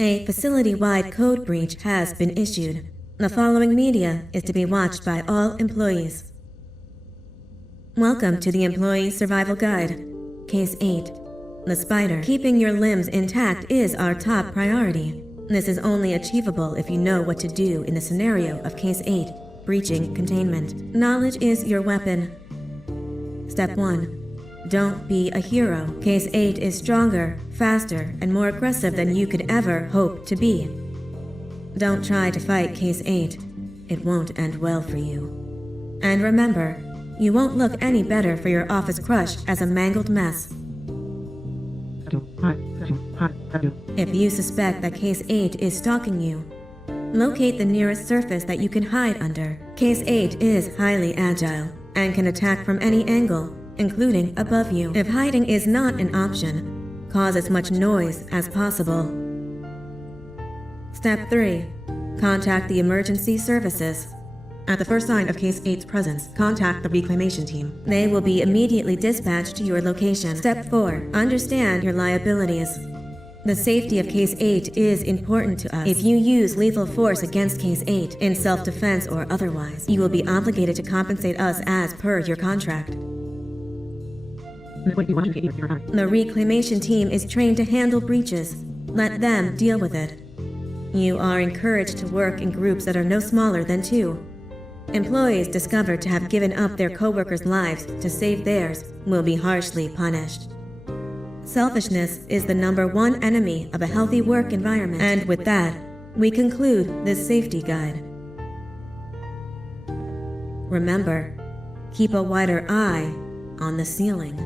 A facility-wide code breach has been issued. The following media is to be watched by all employees. Welcome to the Employee Survival Guide. Case 8. The spider. Keeping your limbs intact is our top priority. This is only achievable if you know what to do in the scenario of Case 8, breaching containment. Knowledge is your weapon. Step 1. Don't be a hero. Case 8 is stronger, faster, and more aggressive than you could ever hope to be. Don't try to fight Case 8. It won't end well for you. And remember, you won't look any better for your office crush as a mangled mess. If you suspect that Case 8 is stalking you, locate the nearest surface that you can hide under. Case 8 is highly agile and can attack from any angle, including above you. If hiding is not an option, cause as much noise as possible. Step 3. Contact the emergency services. At the first sign of Case 8's presence, contact the reclamation team. They will be immediately dispatched to your location. Step 4. Understand your liabilities. The safety of Case 8 is important to us. If you use lethal force against Case 8, in self-defense or otherwise, you will be obligated to compensate us as per your contract. The reclamation team is trained to handle breaches. Let them deal with it. You are encouraged to work in groups that are no smaller than 2. Employees discovered to have given up their co-workers' lives to save theirs will be harshly punished. Selfishness is the #1 enemy of a healthy work environment. And with that, we conclude this safety guide. Remember, keep a wider eye on the ceiling.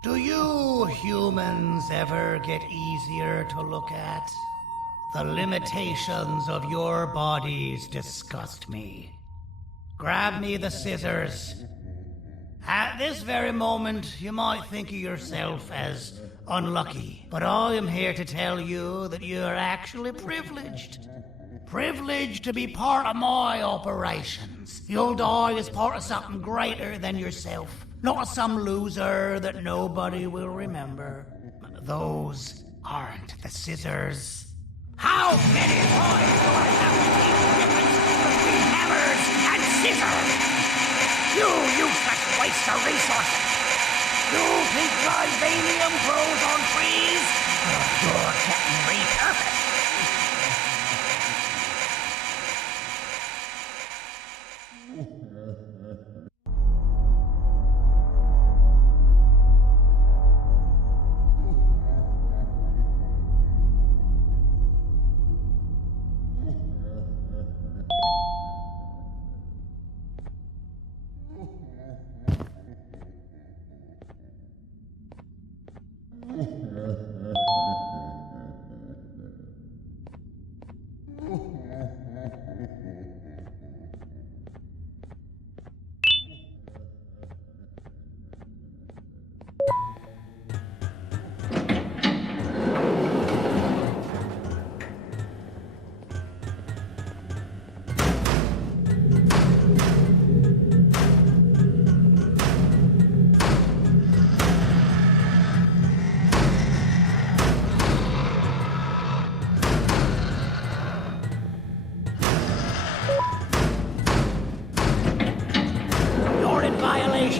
Do you humans ever get easier to look at? The limitations of your bodies disgust me. Grab me the scissors. At this very moment, you might think of yourself as unlucky, but I am here to tell you that you are actually privileged. Privileged to be part of my operations. You'll die as part of something greater than yourself, not as some loser that nobody will remember. Those aren't the scissors. How many times do I have to teach the difference between hammers and scissors? You useless waste of resources! You think vibranium grows on trees? You're getting repurposed.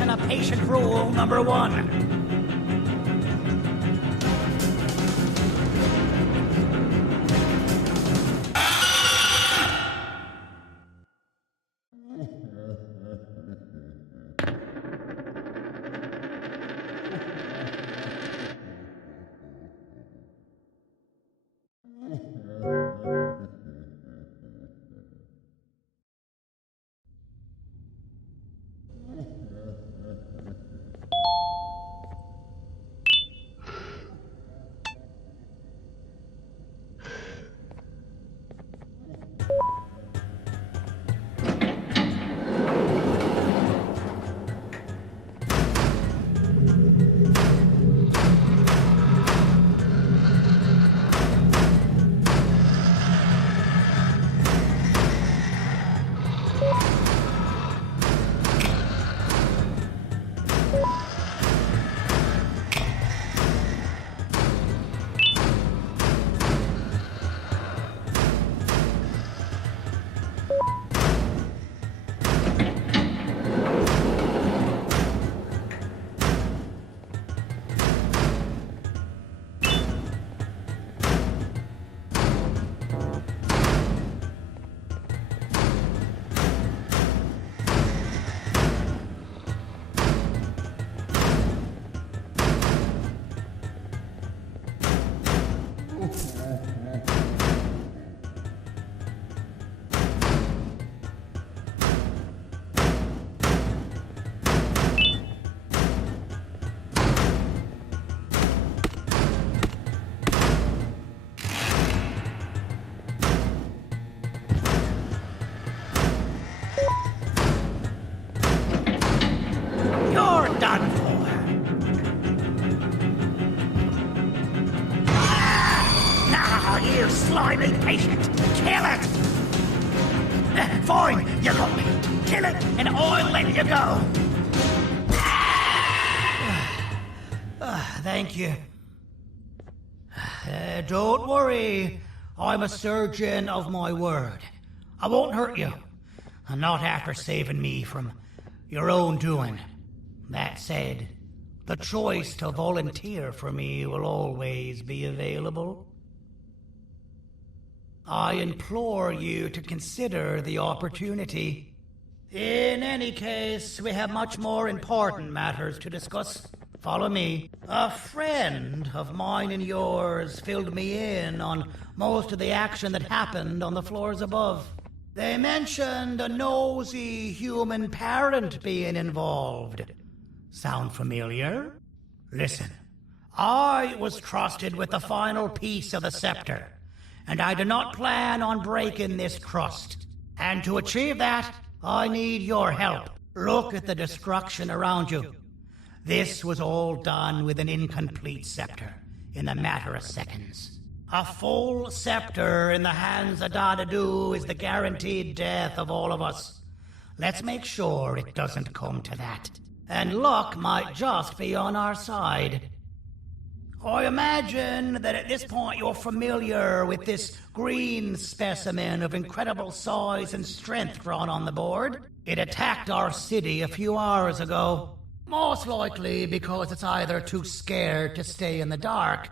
Of patient rule number 1. Slimy patient! Kill it! Fine, you got me. Kill it, and I'll let you go. Thank you. Don't worry. I'm a surgeon of my word. I won't hurt you. Not after saving me from your own doing. That said, the choice to volunteer for me will always be available. I implore you to consider the opportunity. In any case, we have much more important matters to discuss. Follow me. A friend of mine and yours filled me in on most of the action that happened on the floors above. They mentioned a nosy human parent being involved. Sound familiar? Listen, I was trusted with the final piece of the scepter, and I do not plan on breaking this trust. And to achieve that, I need your help. Look at the destruction around you. This was all done with an incomplete scepter in a matter of seconds. A full scepter in the hands of Dadadu is the guaranteed death of all of us. Let's make sure it doesn't come to that. And luck might just be on our side. I imagine that at this point you're familiar with this green specimen of incredible size and strength drawn on the board. It attacked our city a few hours ago. Most likely because it's either too scared to stay in the dark,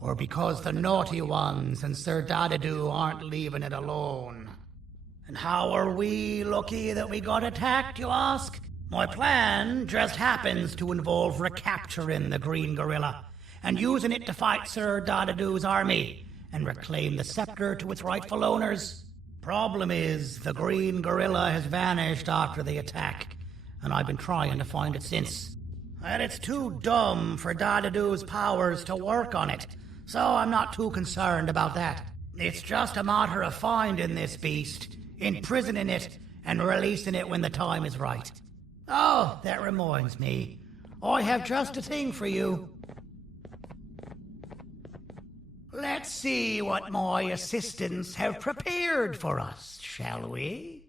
or because the naughty ones and Sir Dadadu aren't leaving it alone. And how are we lucky that we got attacked, you ask? My plan just happens to involve recapturing the green gorilla and using it to fight Sir Dadadu's army and reclaim the scepter to its rightful owners. Problem is, the green gorilla has vanished after the attack, and I've been trying to find it since. And it's too dumb for Dadadu's powers to work on it, so I'm not too concerned about that. It's just a matter of finding this beast, imprisoning it, and releasing it when the time is right. Oh, that reminds me. I have just a thing for you. Let's see what my assistants have prepared for us, shall we?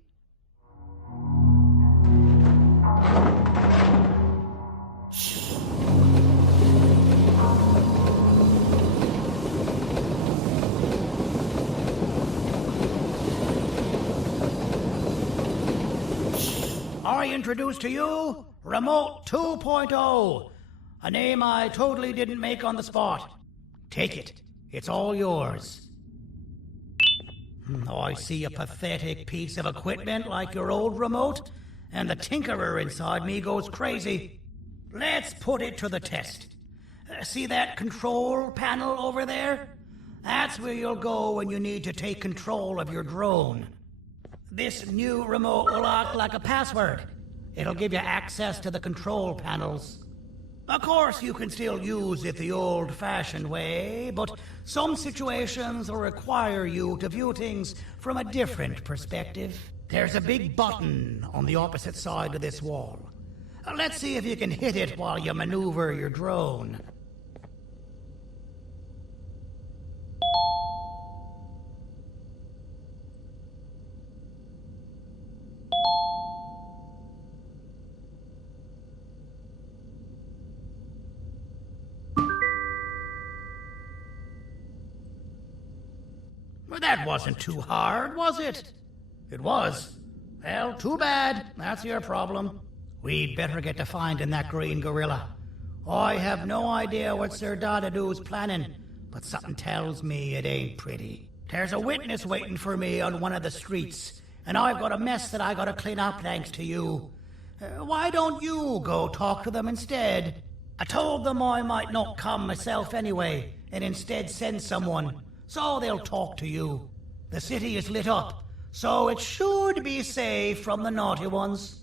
I introduce to you Remote 2.0, a name I totally didn't make on the spot. Take it. It's all yours. I see a pathetic piece of equipment like your old remote, and the tinkerer inside me goes crazy. Let's put it to the test. See that control panel over there? That's where you'll go when you need to take control of your drone. This new remote will act like a password. It'll give you access to the control panels. Of course, you can still use it the old-fashioned way, but some situations will require you to view things from a different perspective. There's a big button on the opposite side of this wall. Let's see if you can hit it while you maneuver your drone. Well, that wasn't too hard, was it? It was. Well, too bad. That's your problem. We'd better get to finding that green gorilla. I have no idea what Sir Dadadu's planning, but something tells me it ain't pretty. There's a witness waiting for me on one of the streets, and I've got a mess that I gotta clean up thanks to you. Why don't you go talk to them instead? I told them I might not come myself anyway, and instead send someone, so they'll talk to you. The city is lit up, so it should be safe from the naughty ones.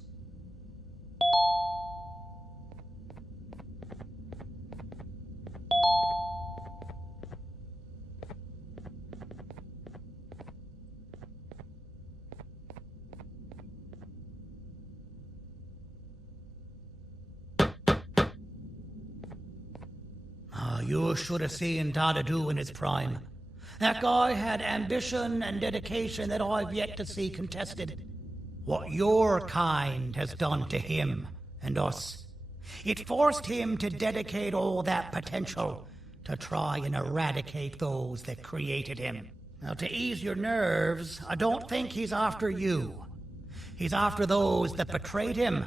You should have seen Dadadu in his prime. That guy had ambition and dedication that I've yet to see contested. What your kind has done to him and us. It forced him to dedicate all that potential to try and eradicate those that created him. Now, to ease your nerves, I don't think he's after you. He's after those that betrayed him,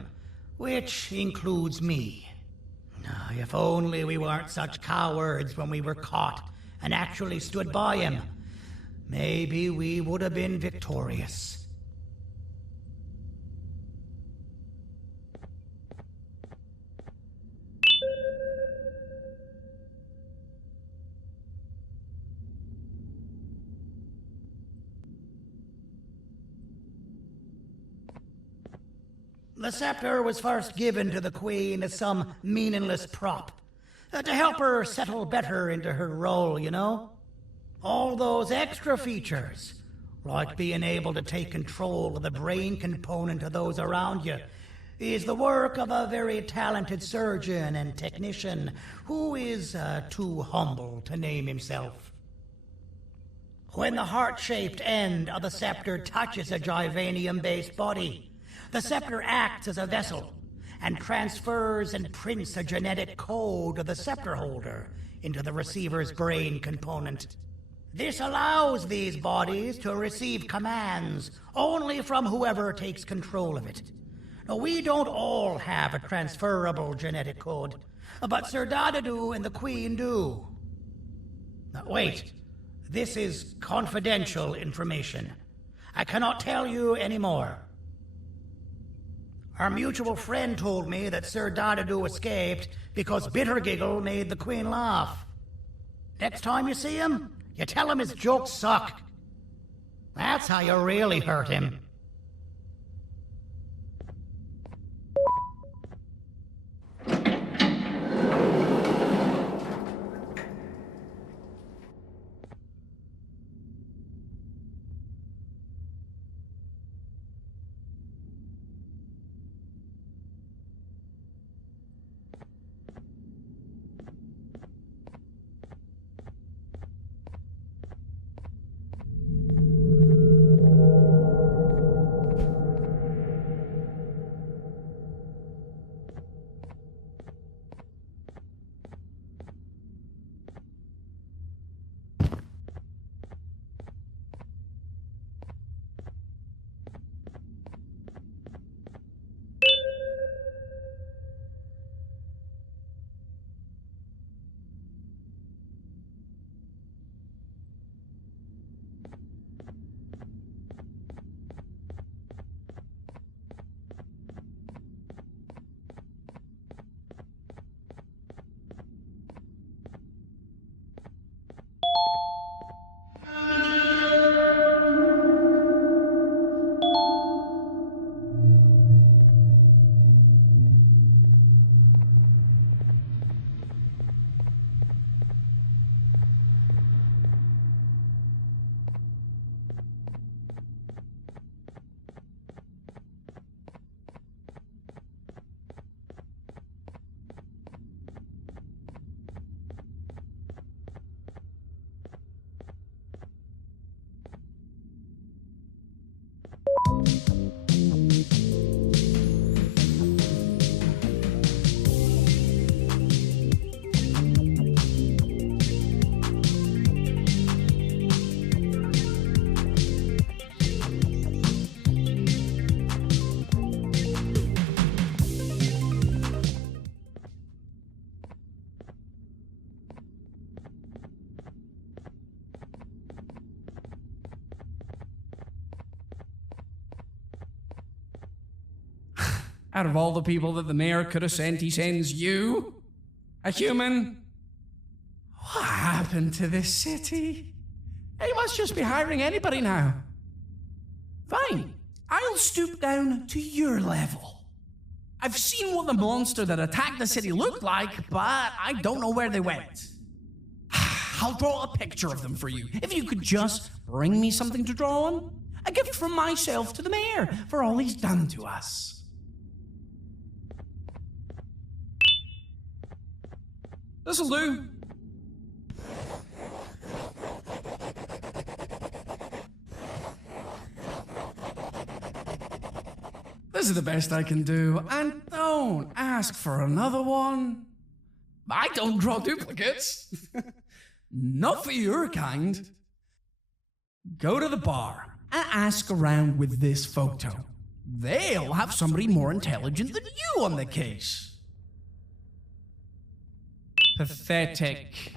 which includes me. If only we weren't such cowards when we were caught and actually stood by him, maybe we would have been victorious. The scepter was first given to the Queen as some meaningless prop. To help her settle better into her role, you know? All those extra features, like being able to take control of the brain component of those around you, is the work of a very talented surgeon and technician who is too humble to name himself. When the heart-shaped end of the scepter touches a Givanium-based body, the scepter acts as a vessel and transfers and prints a genetic code of the scepter holder into the receiver's brain component. This allows these bodies to receive commands only from whoever takes control of it. Now, we don't all have a transferable genetic code, but Sir Dadadu and the Queen do. Now, wait. This is confidential information. I cannot tell you any more. Our mutual friend told me that Sir Dadadu escaped because Bittergiggle made the Queen laugh. Next time you see him, you tell him his jokes suck. That's how you really hurt him. Out of all the people that the mayor could have sent, he sends you? A human? What happened to this city? He must just be hiring anybody now. Fine, I'll stoop down to your level. I've seen what the monster that attacked the city looked like, but I don't know where they went. I'll draw a picture of them for you, if you could just bring me something to draw on. A gift from myself to the mayor for all he's done to us. This'll do. This is the best I can do, and don't ask for another one. I don't draw duplicates. Not for your kind. Go to the bar and ask around with this photo. They'll have somebody more intelligent than you on the case. Pathetic.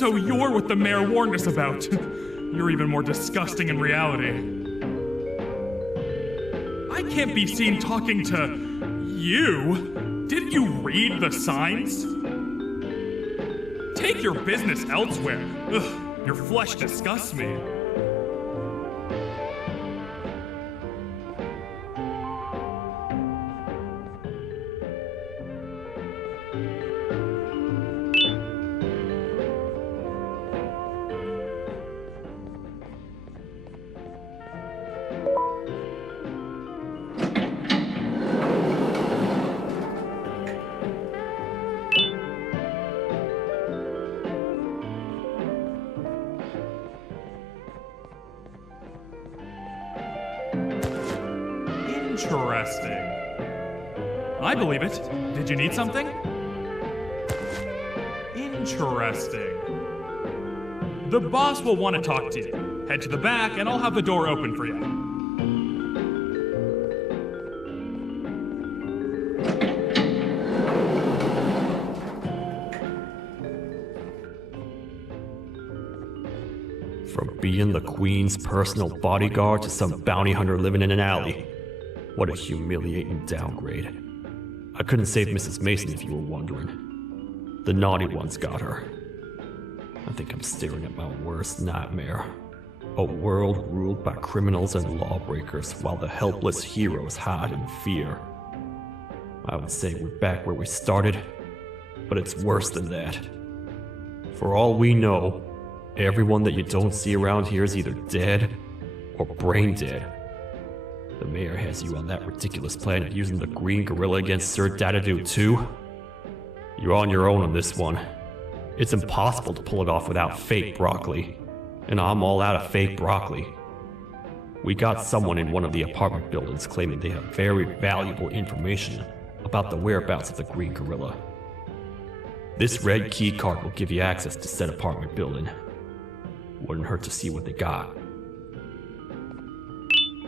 So you're what the mayor warned us about. You're even more disgusting in reality. I can't be seen talking to you. Didn't you read the signs? Take your business elsewhere. Ugh, your flesh disgusts me. Interesting. I believe it. Did you need something? Interesting. The boss will want to talk to you. Head to the back and I'll have the door open for you. From being the Queen's personal bodyguard to some bounty hunter living in an alley. What a humiliating downgrade. I couldn't save Mrs. Mason if you were wondering. The naughty ones got her. I think I'm staring at my worst nightmare. A world ruled by criminals and lawbreakers while the helpless heroes hide in fear. I would say we're back where we started, but it's worse than that. For all we know, everyone that you don't see around here is either dead or brain dead. The mayor has you on that ridiculous plan of using the green gorilla against Sir Dadadoo too? You're on your own on this one. It's impossible to pull it off without fake broccoli. And I'm all out of fake broccoli. We got someone in one of the apartment buildings claiming they have very valuable information about the whereabouts of the green gorilla. This red key card will give you access to said apartment building. Wouldn't hurt to see what they got.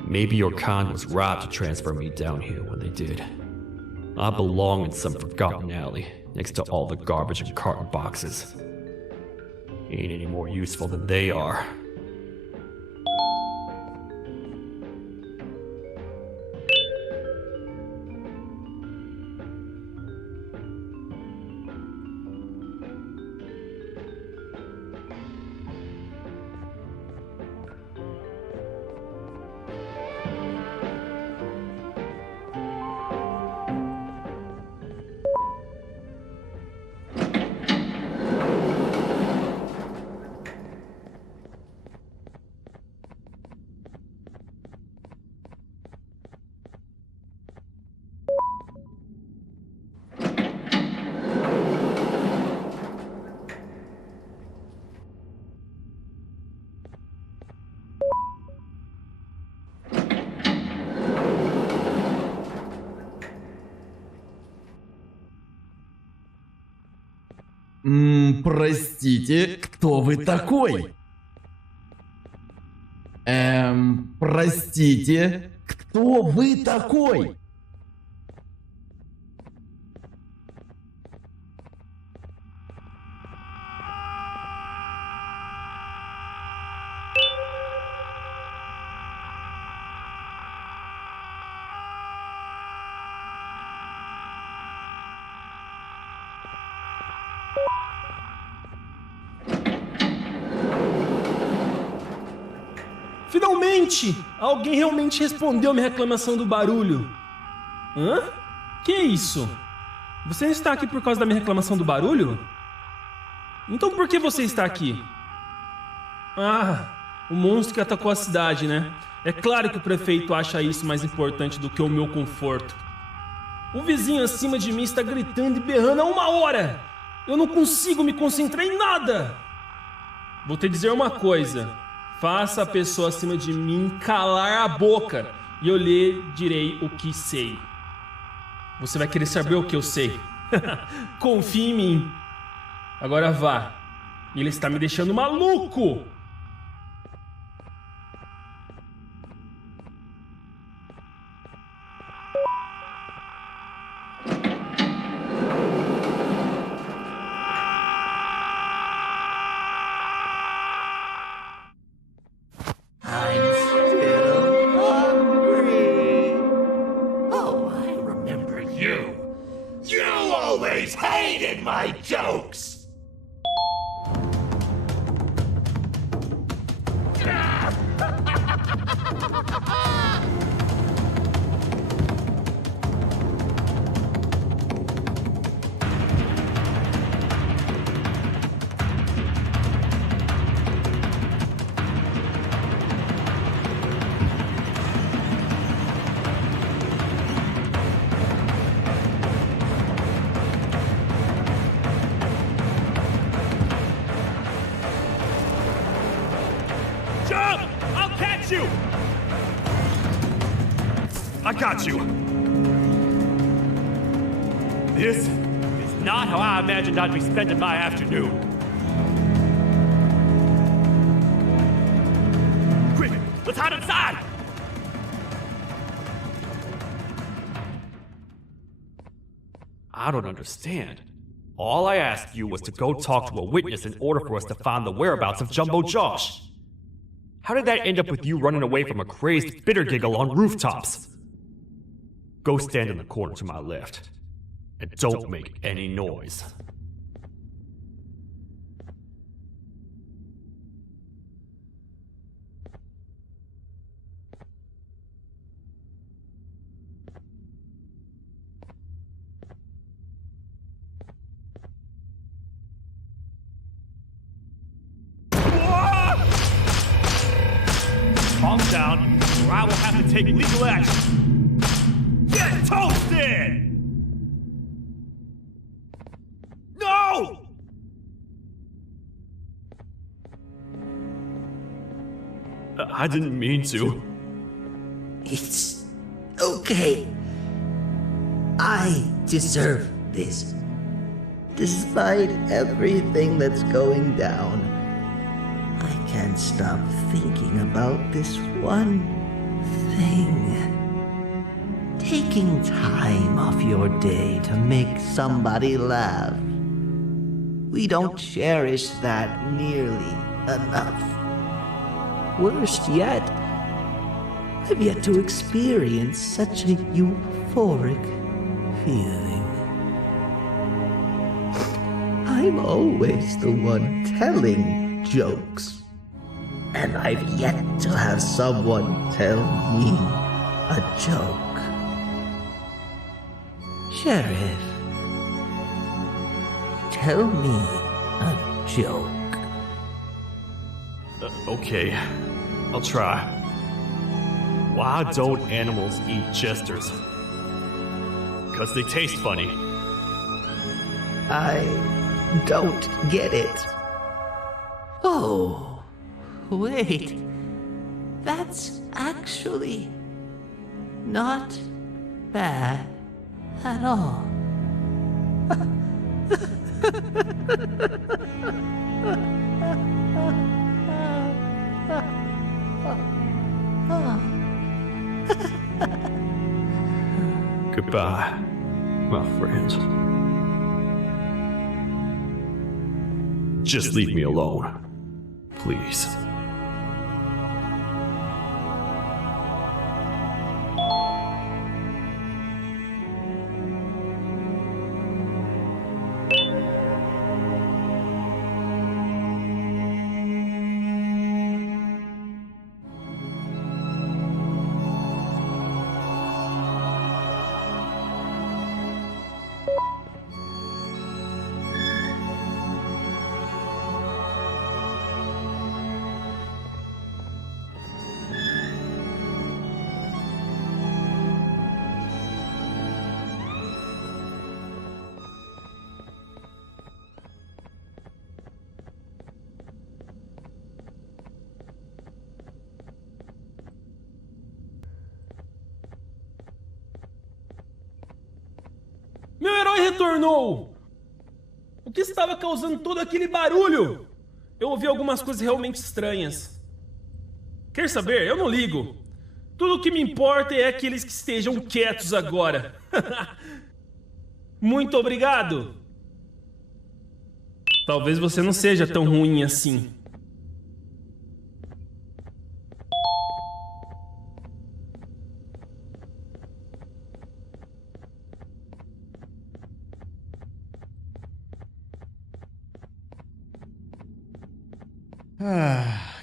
Maybe your kind was right to transfer me down here when they did. I belong in some forgotten alley, next to all the garbage and carton boxes. Ain't any more useful than they are. Простите, кто вы такой? Простите, кто вы такой? Finalmente! Alguém realmente respondeu a minha reclamação do barulho. Hã? Que isso? Você não está aqui por causa da minha reclamação do barulho? Então por que você está aqui? Ah, o monstro que atacou a cidade, né? É claro que o prefeito acha isso mais importante do que o meu conforto. O vizinho acima de mim está gritando e berrando há 1 hora! Eu não consigo me concentrar em nada! Vou te dizer uma coisa. Faça a pessoa acima de mim calar a boca e eu lhe direi o que sei. Você vai querer saber o que eu sei. Confie em mim. Agora vá. Ele está me deixando maluco. always hated my jokes! Jump! I'll catch you! I got you. This is not how I imagined I'd be spending my afternoon. Quick, let's hide inside! I don't understand. All I asked you was to go talk to a witness in order for us to find the whereabouts of Jumbo Josh. How did that end up with you running away from a crazed bitter giggle on rooftops? Go stand in the corner to my left. And don't make any noise. Calm down, or I will have to take legal action. Get toasted! No! I didn't mean to. It's okay. I deserve this. Despite everything that's going down, I can't stop thinking about this one thing. Taking time off your day to make somebody laugh. We don't cherish that nearly enough. Worst yet, I've yet to experience such a euphoric feeling. I'm always the one telling jokes, and I've yet to have someone tell me a joke. Sheriff, tell me a joke. Okay, I'll try. Why don't animals eat jesters? 'Cause they taste funny. I don't get it. Oh, wait. That's actually not bad at all. Goodbye, my friend. Just leave me alone, please. Meu herói retornou! O que estava causando todo aquele barulho? Eu ouvi algumas coisas realmente estranhas. Quer saber? Eu não ligo. Tudo o que me importa é aqueles que estejam quietos agora. Muito obrigado! Talvez você não seja tão ruim assim.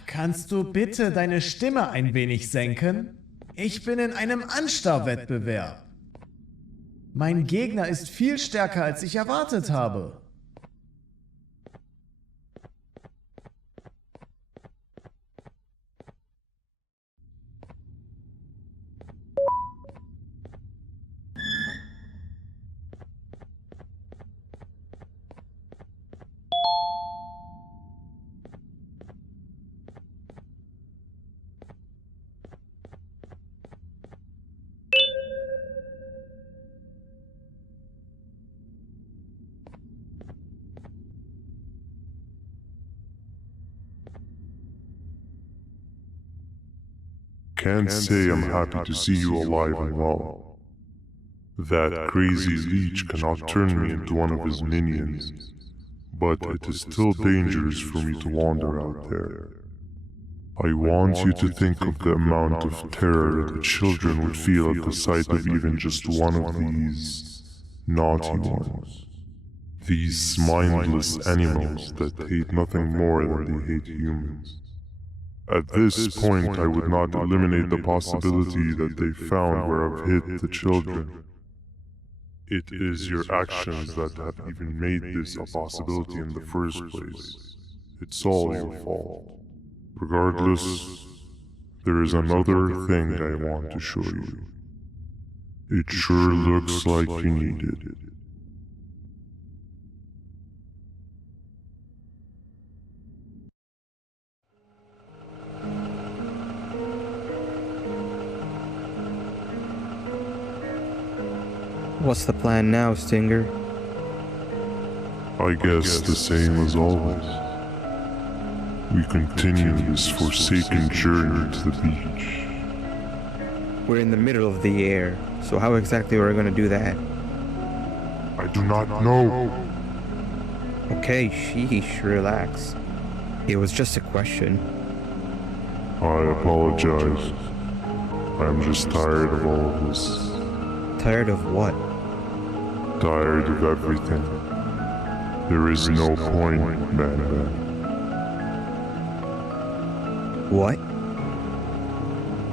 Kannst du bitte deine Stimme ein wenig senken? Ich bin in einem Anstarrwettbewerb. Mein Gegner ist viel stärker, als ich erwartet habe. Can't say I'm happy to see you alive and well. That crazy leech cannot turn me into one of his minions, but it is still dangerous for me to wander out there. I want you to think of the amount of terror that the children would feel at the sight of even just one of these naughty ones. These mindless animals that hate nothing more than they hate humans. At this point, I would not eliminate the possibility that they found where I've hid the children. It is your actions that have even made this a possibility in the first place. It's all your fault. Regardless, there is another thing I want to show you. It sure looks like you need it. What's the plan now, Stinger? I guess the same as always. We continue this forsaken journey to the beach. We're in the middle of the air, so how exactly are we going to do that? I do not know. Okay, sheesh, relax. It was just a question. I apologize. I'm just tired of all of this. Tired of what? Tired of everything. There is no point, Banban. What?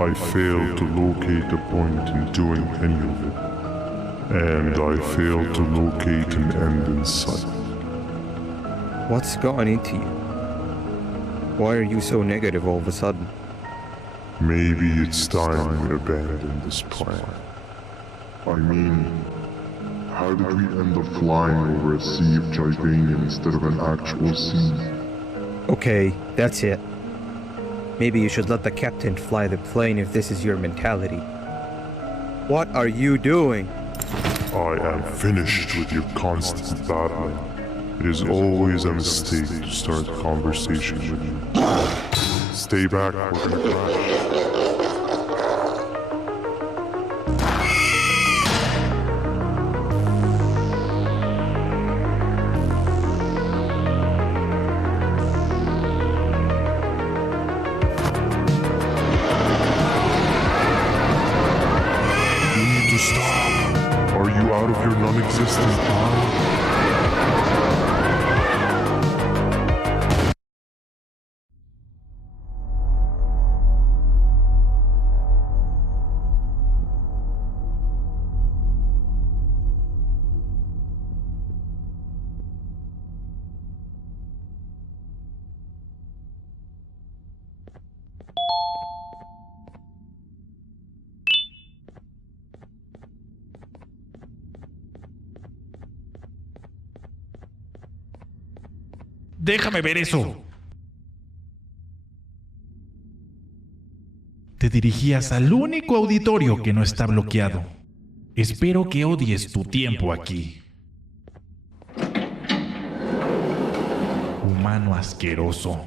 I failed to locate a point in doing any of it. And I failed to locate an end in sight. What's gotten into you? Why are you so negative all of a sudden? Maybe it's time we abandon this plan. I mean, how did we end up flying over a sea of Givanium instead of an actual sea? Okay, that's it. Maybe you should let the captain fly the plane if this is your mentality. What are you doing? I am finished with your constant battling. It is always a mistake to start a conversation with you. Stay back, we're gonna crash. Out of your non-existent mind? Déjame ver eso. Te dirigías al único auditorio que no está bloqueado. Espero que odies tu tiempo aquí. Humano asqueroso.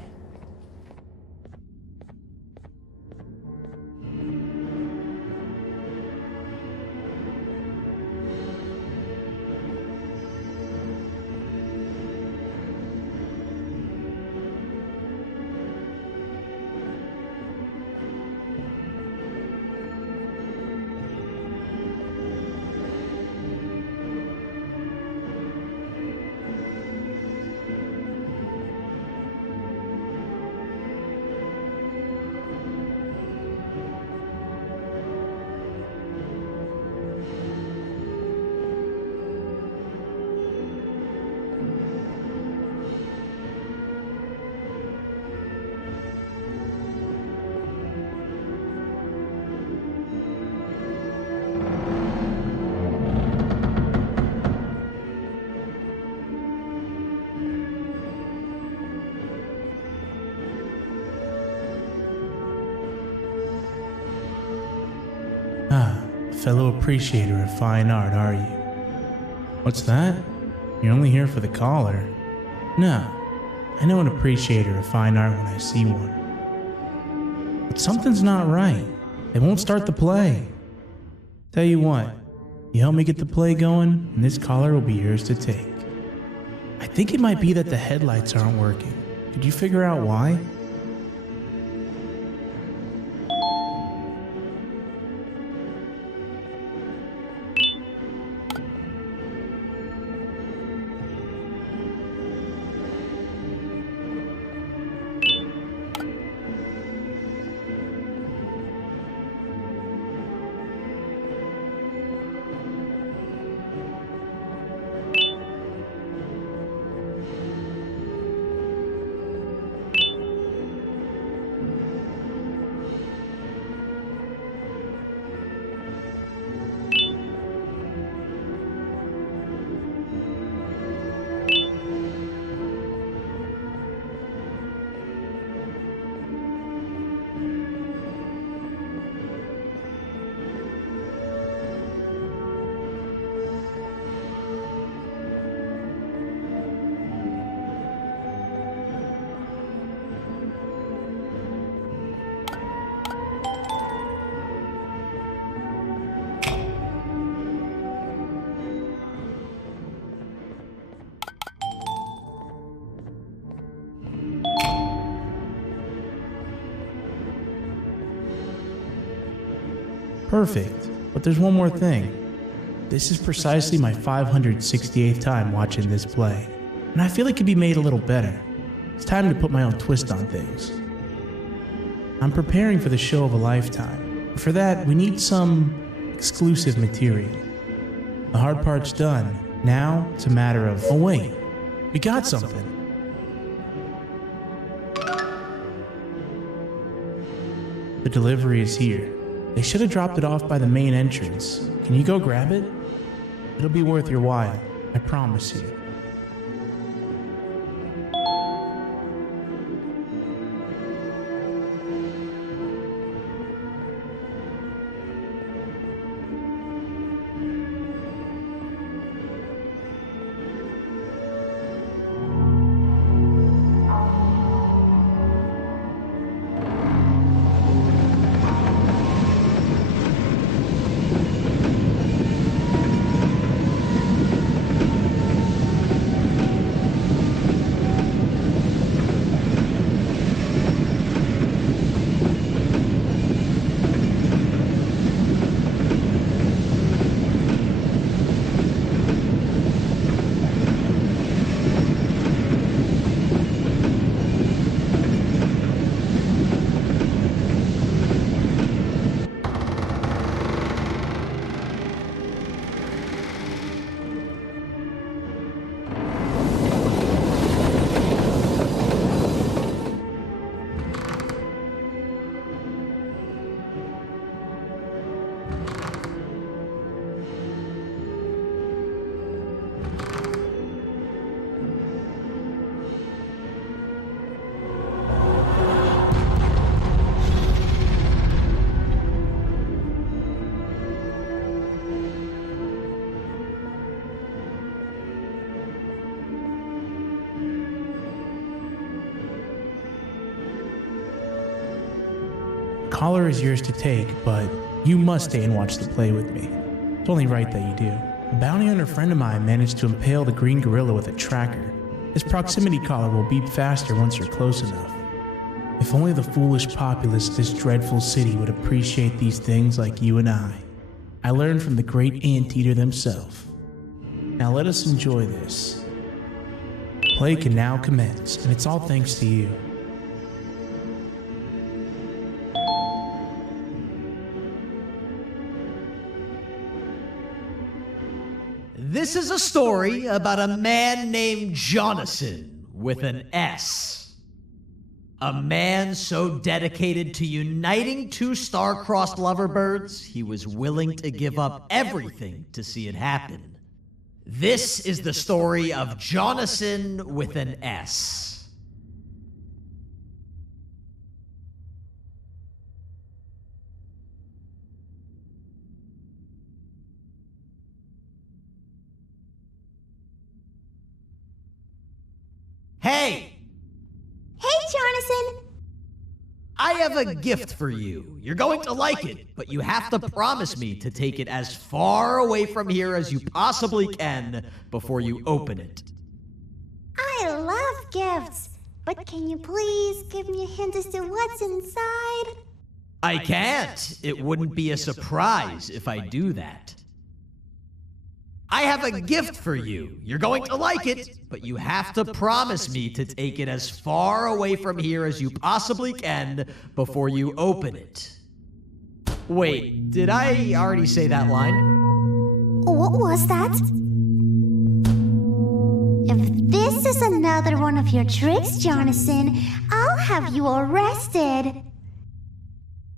fellow appreciator of fine art, are you? What's that? You're only here for the collar? No, I know an appreciator of fine art when I see one. But something's not right. They won't start the play. Tell you what, you help me get the play going, and this collar will be yours to take. I think it might be that the headlights aren't working. Could you figure out why? Perfect, but there's one more thing. This is precisely my 568th time watching this play, and I feel it could be made a little better. It's time to put my own twist on things. I'm preparing for the show of a lifetime, but for that we need some exclusive material. The hard part's done. Now it's a matter of, oh wait, we got something. The delivery is here. They should have dropped it off by the main entrance. Can you go grab it? It'll be worth your while, I promise you. Collar is yours to take, but you must stay and watch the play with me. It's only right that you do. A bounty hunter friend of mine managed to impale the green gorilla with a tracker. This proximity collar will beep faster once you're close enough. If only the foolish populace of this dreadful city would appreciate these things like you and I. I learned from the great anteater themselves. Now let us enjoy this. Play can now commence, and it's all thanks to you. This is a story about a man named Jonathan with an S. A man so dedicated to uniting two star-crossed loverbirds, he was willing to give up everything to see it happen. This is the story of Jonathan with an S. Hey! Hey, Jonathan! I have a gift for you. You're going to like it, but you have to promise me to take it as far away from here as you possibly can before you open it. I love gifts, but can you please give me a hint as to what's inside? I can't. It wouldn't be a surprise if I do that. I have a gift for you. You're going to like it, but you have to promise me to take it as far away from here as you possibly can before you open it. Wait, did I already say that line? What was that? If this is another one of your tricks, Jonathan, I'll have you arrested.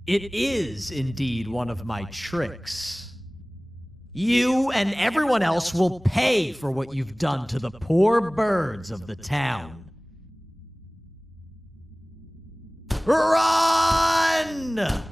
It is indeed one of my tricks. You and everyone else will pay for what you've done to the poor birds of the town. Run!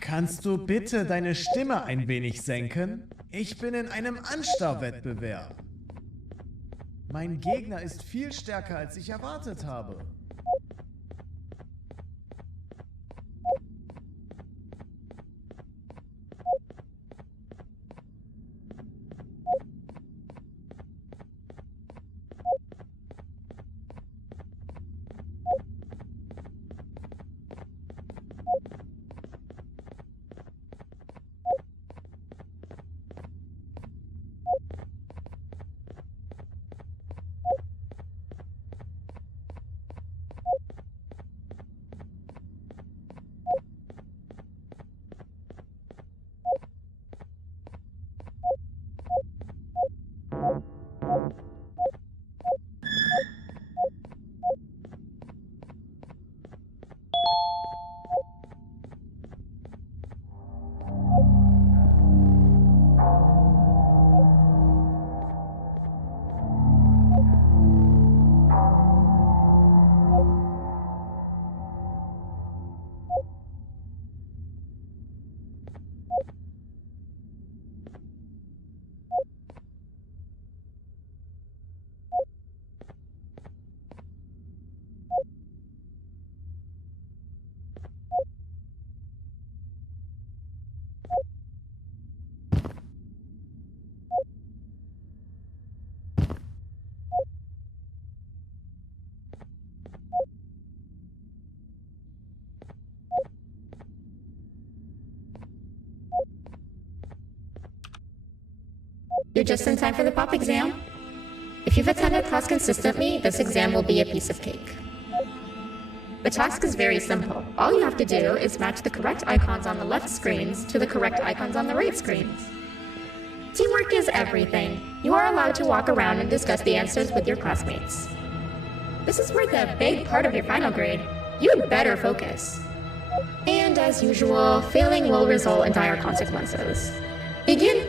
Kannst du bitte deine Stimme ein wenig senken? Ich bin in einem Anstarrwettbewerb. Mein Gegner ist viel stärker, als ich erwartet habe. You're just in time for the pop exam. If you've attended class consistently, this exam will be a piece of cake. The task is very simple. All you have to do is match the correct icons on the left screens to the correct icons on the right screens. Teamwork is everything. You are allowed to walk around and discuss the answers with your classmates. This is worth a big part of your final grade. You'd better focus. And as usual, failing will result in dire consequences. Begin.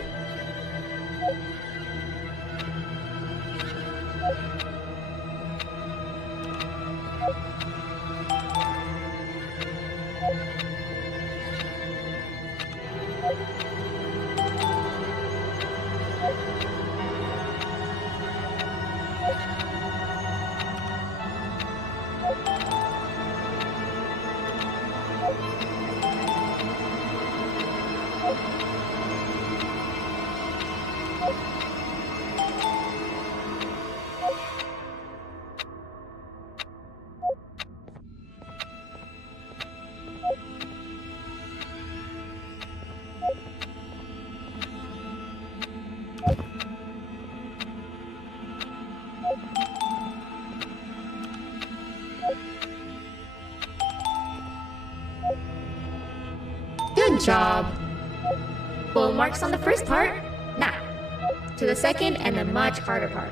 job. Full marks on the first part. Now, to the second and the much harder part.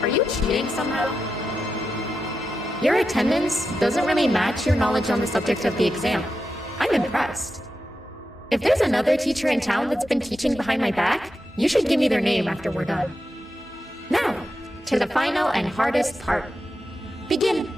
Are you cheating somehow? Your attendance doesn't really match your knowledge on the subject of the exam. I'm impressed. If there's another teacher in town that's been teaching behind my back, you should give me their name after we're done. Now, to the final and hardest part. Begin.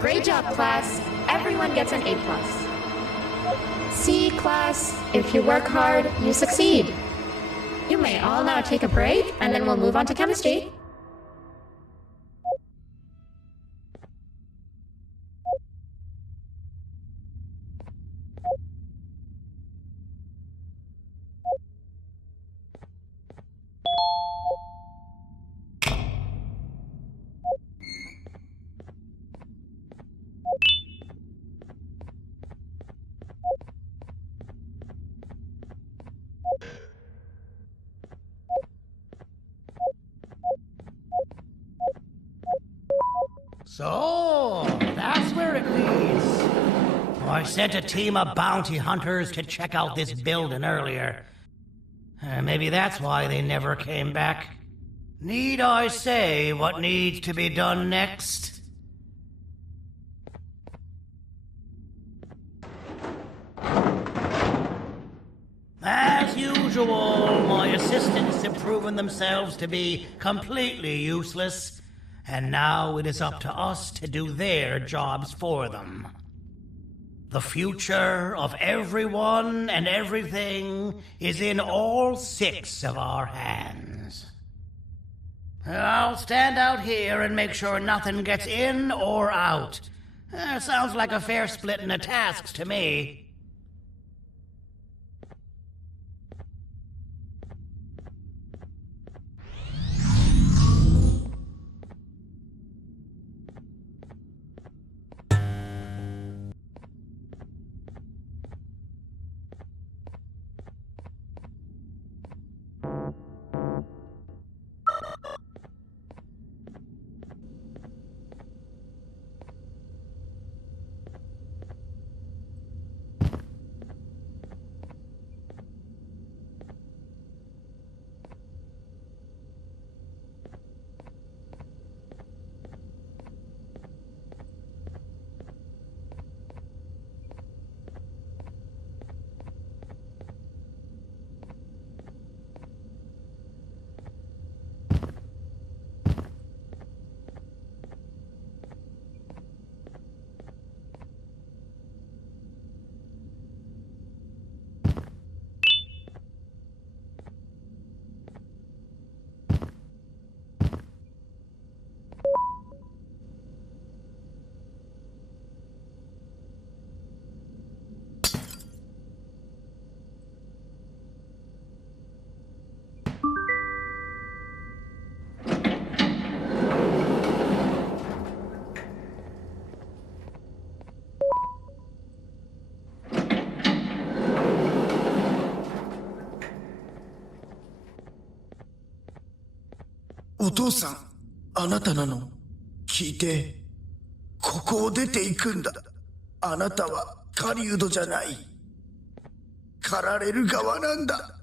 Great job, class. Everyone gets an A+. See, class, if you work hard, you succeed. You may all now take a break, and then we'll move on to chemistry. So, that's where it leads. I sent a team of bounty hunters to check out this building earlier. Maybe that's why they never came back. Need I say what needs to be done next? usual, my assistants have proven themselves to be completely useless, and now it is up to us to do their jobs for them. The future of everyone and everything is in all 6 of our hands. I'll stand out here and make sure nothing gets in or out. Sounds like a fair splitting of tasks to me. O 父さん、あなたなの？聞いて、ここを出ていくんだ。あなたは狩人じゃない。狩られる側なんだ。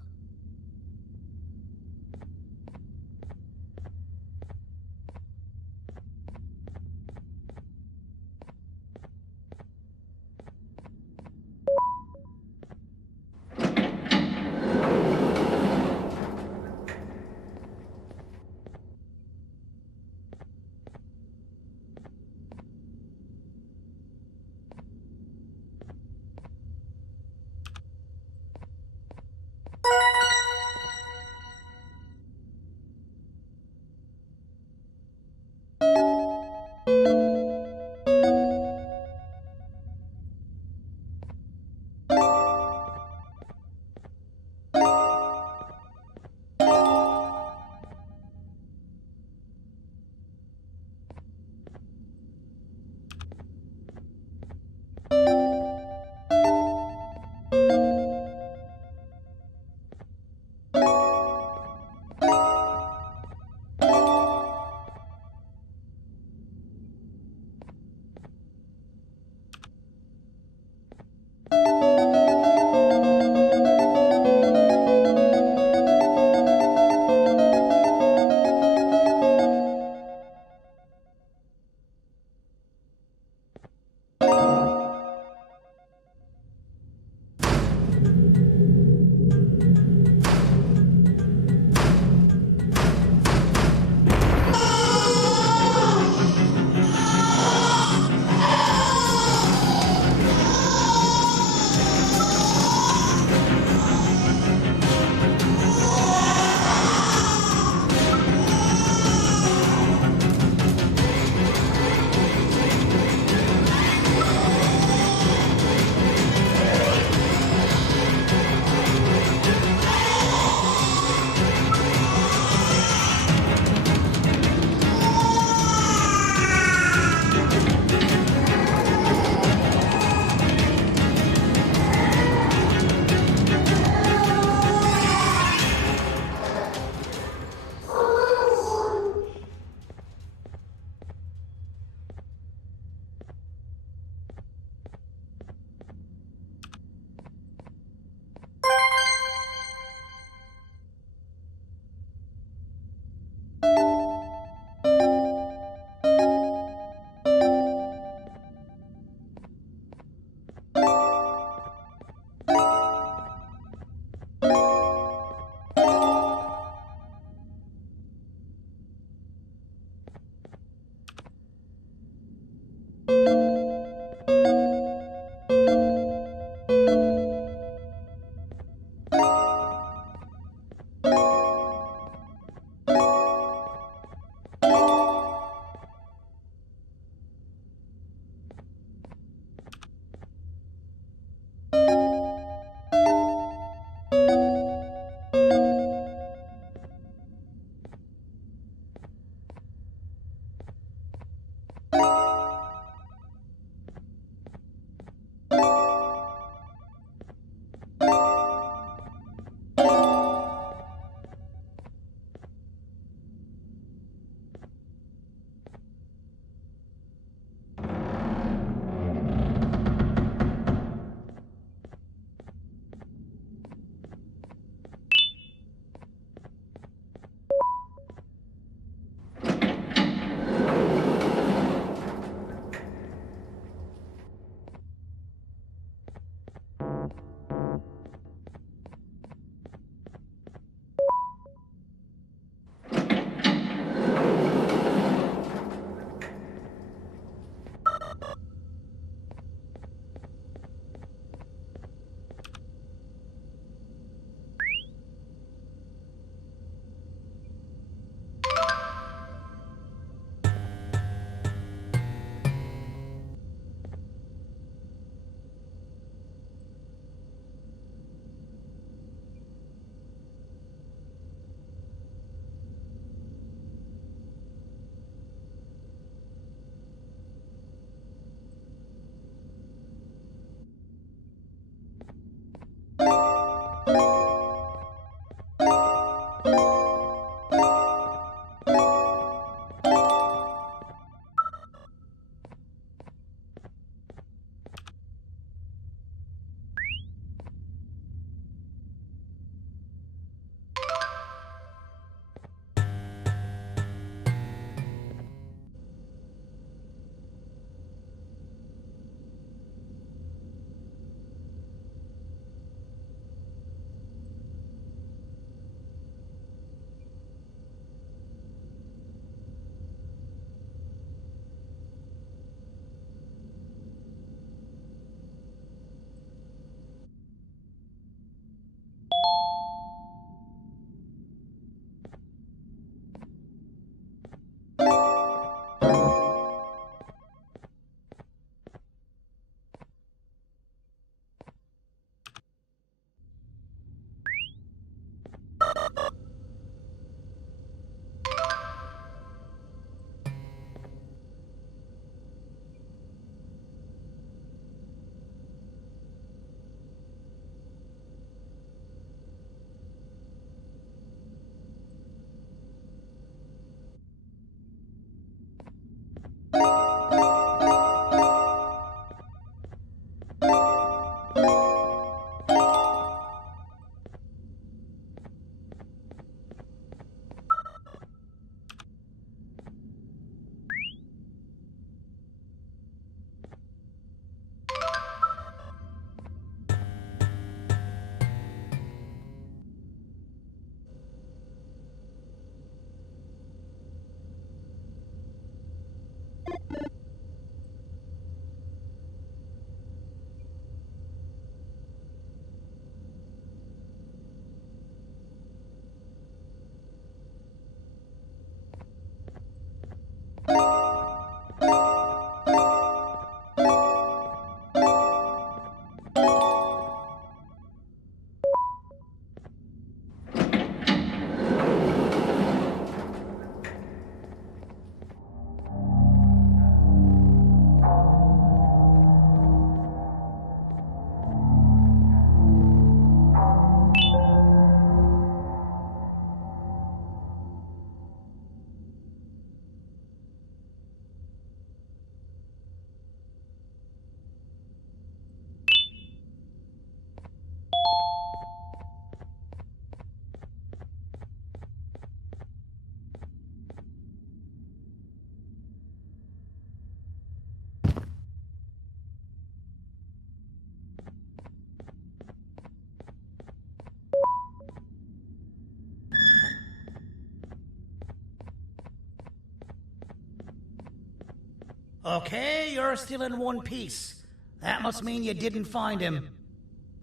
Okay, you're still in one piece. That must mean you didn't find him.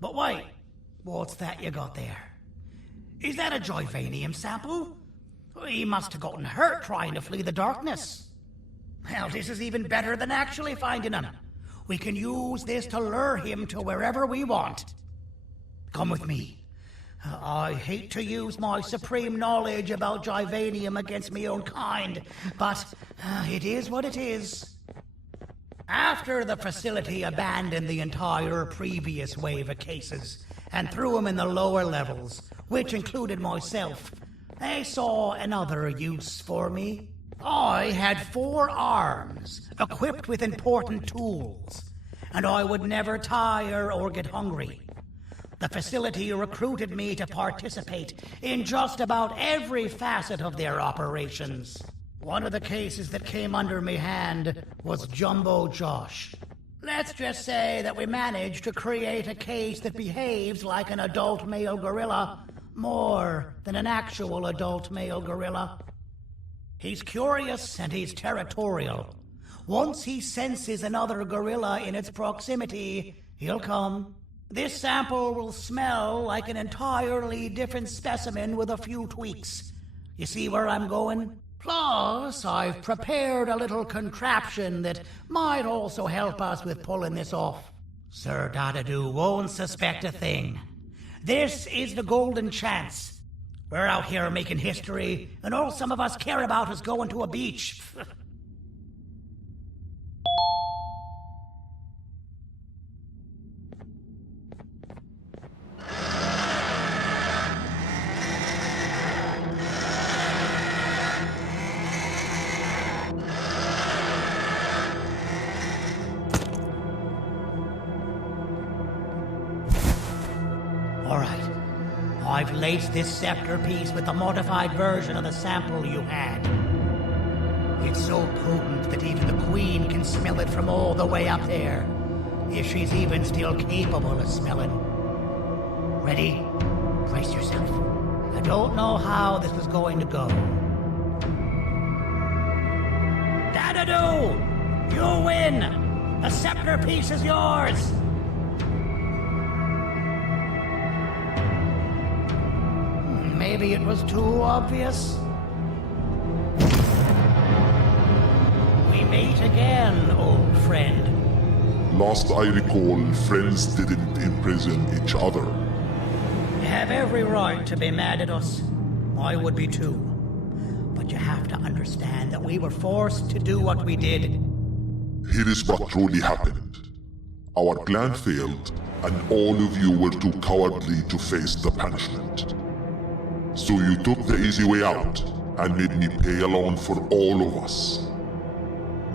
But wait, what's that you got there? Is that a Joyvanium sample? He must have gotten hurt trying to flee the darkness. Well, this is even better than actually finding him. We can use this to lure him to wherever we want. Come with me. I hate to use my supreme knowledge about Joyvanium against my own kind, but it is what it is. After the facility abandoned the entire previous wave of cases and threw them in the lower levels, which included myself, they saw another use for me. I had 4 arms, equipped with important tools, and I would never tire or get hungry. The facility recruited me to participate in just about every facet of their operations. One of the cases that came under me hand was Jumbo Josh. Let's just say that we managed to create a case that behaves like an adult male gorilla more than an actual adult male gorilla. He's curious and he's territorial. Once he senses another gorilla in its proximity, he'll come. This sample will smell like an entirely different specimen with a few tweaks. You see where I'm going? Plus, I've prepared a little contraption that might also help us with pulling this off. Sir Dadadoo won't suspect a thing. This is the golden chance. We're out here making history, and all some of us care about is going to a beach. All right. I've laced this scepter piece with the modified version of the sample you had. It's so potent that even the Queen can smell it from all the way up there, if she's even still capable of smelling. Ready? Brace yourself. I don't know how this is going to go. Dadadoo! You win! The scepter piece is yours! Maybe it was too obvious. We meet again, old friend. Last I recall, friends didn't imprison each other. You have every right to be mad at us. I would be too. But you have to understand that we were forced to do what we did. Here is what truly happened. Our plan failed, and all of you were too cowardly to face the punishment. So you took the easy way out, and made me pay alone for all of us.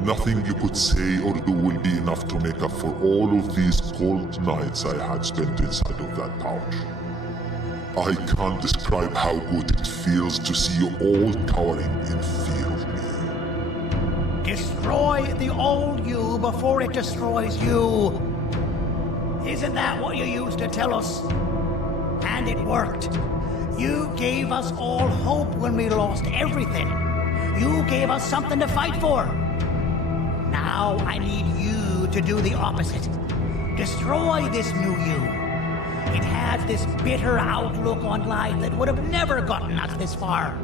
Nothing you could say or do will be enough to make up for all of these cold nights I had spent inside of that pouch. I can't describe how good it feels to see you all cowering in fear of me. Destroy the old you before it destroys you. Isn't that what you used to tell us? And it worked. You gave us all hope when we lost everything. You gave us something to fight for. Now I need you to do the opposite. Destroy this new you. It has this bitter outlook on life that would have never gotten us this far.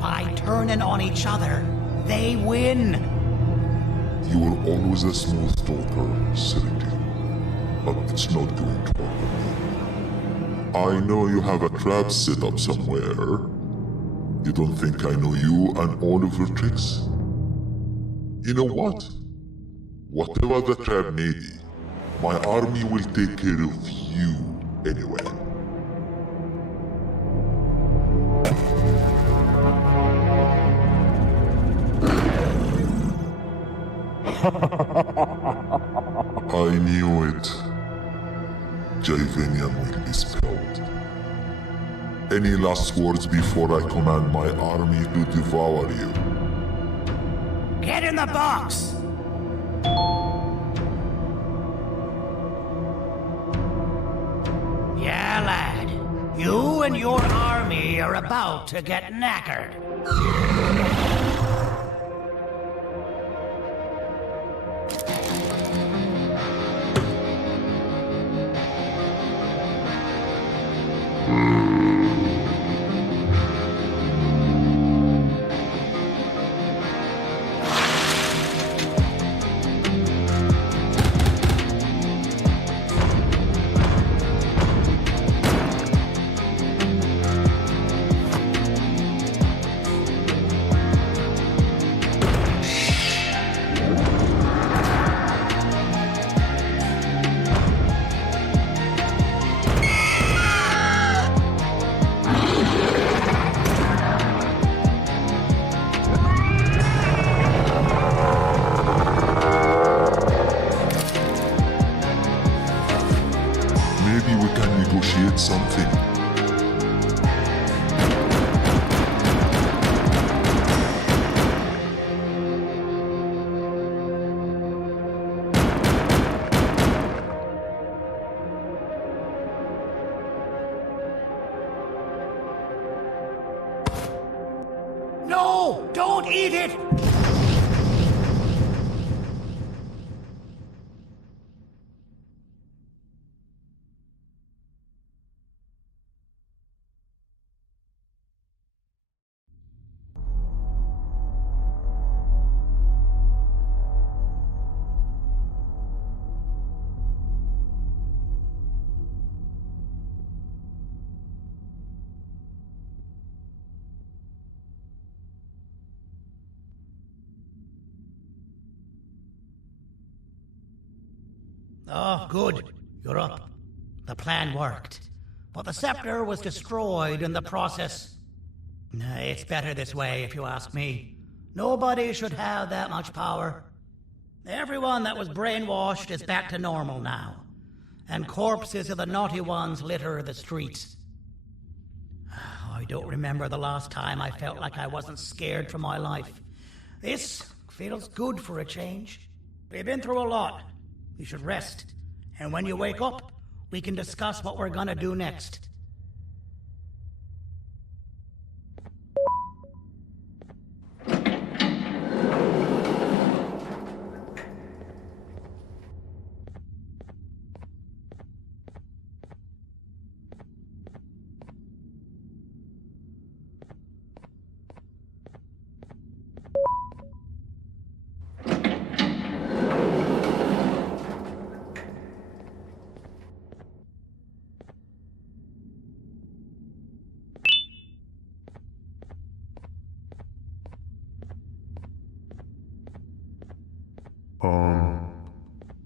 By turning on each other, they win. You were always a smooth talker, Cyril, but it's not going to work. I know you have a trap set up somewhere. You don't think I know you and all of your tricks? You know what? Whatever the trap may be, my army will take care of you anyway. I knew it. Joyvanium will be spilled. Any last words before I command my army to devour you? Get in the box! Yeah, lad. You and your army are about to get knackered. Maybe we can negotiate something. No! Don't eat it! Oh, good. You're up. The plan worked. But the scepter was destroyed in the process. It's better this way, if you ask me. Nobody should have that much power. Everyone that was brainwashed is back to normal now. And corpses of the naughty ones litter the streets. I don't remember the last time I felt like I wasn't scared for my life. This feels good for a change. We've been through a lot. You should rest. And when you wake up, we can discuss what we're gonna do next.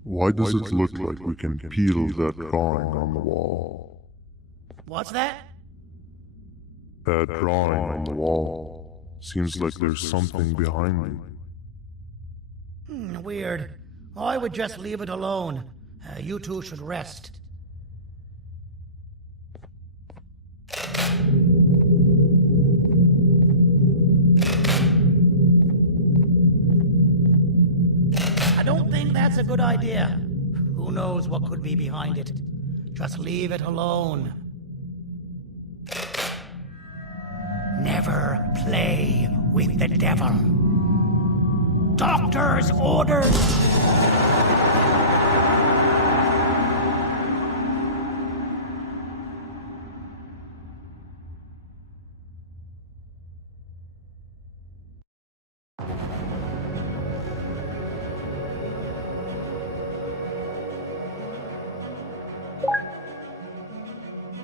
Why does it look like we can peel that drawing on the wall? What's that? That drawing on the wall. Seems like there's something behind it. Weird. I would just leave it alone. You two should rest. I don't think that's a good idea. Who knows what could be behind it? Just leave it alone. Never play with the devil. Doctor's orders!